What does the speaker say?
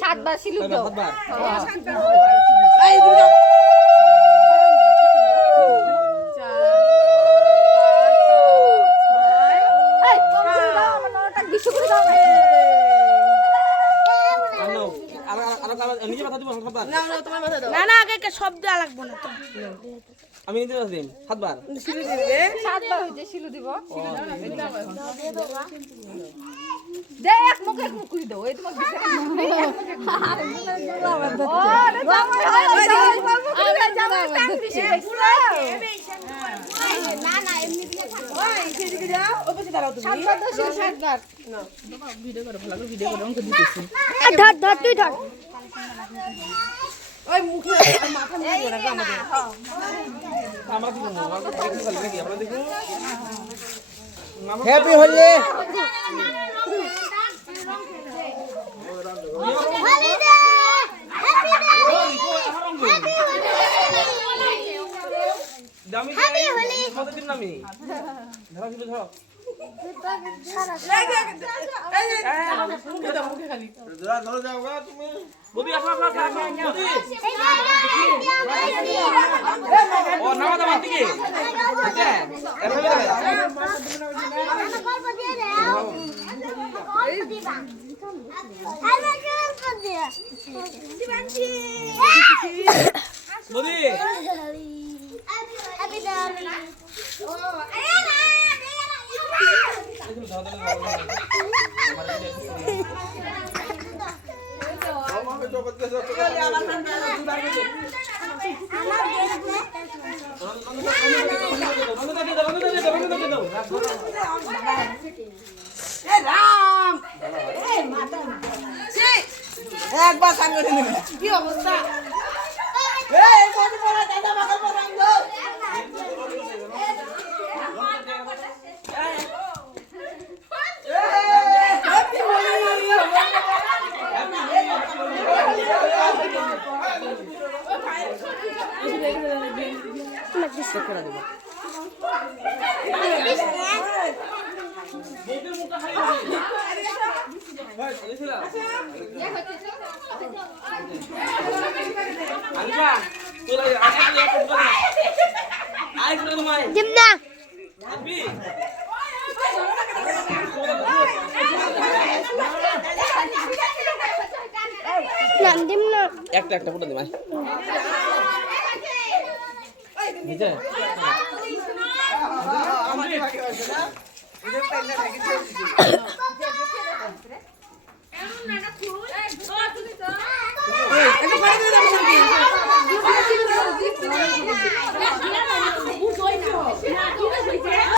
সাতবার শিলুক দাও। না না আগে শব্দ লাগবো না। আমি নিতে পারছি 7 বার। 7 বার হইছে শিলু দিব। দে এক মুখ করে দাও। এই তোমার দিছে। না না এমনি দিয়ে থাকো। ওই সেদিকে যাও। ওপরে দাঁড়াও তুমি। 7 বার। না। ভিডিও করো ভালো করে ভিডিও করো আমাকে দিতেছি। ধর ধর তুই ধর। ওই মুখে মাথা নিয়ে রাখো আমাদের। আমরা কি করব? আমরা দেখি ভালো নাকি আমরা দেখি। হ্যাপি হোলি। দামি হ্যাপি হোলি কত দিন নামি ধরো কিন্তু ধরো মুখে খালি। ধরো যাও গা তুমি। বদি আপা বদি ও নামা দাও দিকে আচ্ছা এভাবে দাও গল্প দিয়ে দে গল্প দিবা আমি গল্প দিয়া দিবানজি বদি আমি দাঁড়াই ও আরে না আমাকে তো বলতে দাও। একবার সাঙ্গ নিয়ে কি অবস্থা? এই বড় বড় দাদা মাকে বলাম গো। হ্যাপি হোলি। বদির মুখটা খালি ভাই এসেলা আলিবা তোরা আই করে তোমায় দিম না। আপনি না দিম না। একটা একটা ফটো দিমাই নিচে আমার কি হইছে না? এটা পেলে নাকি চলছে।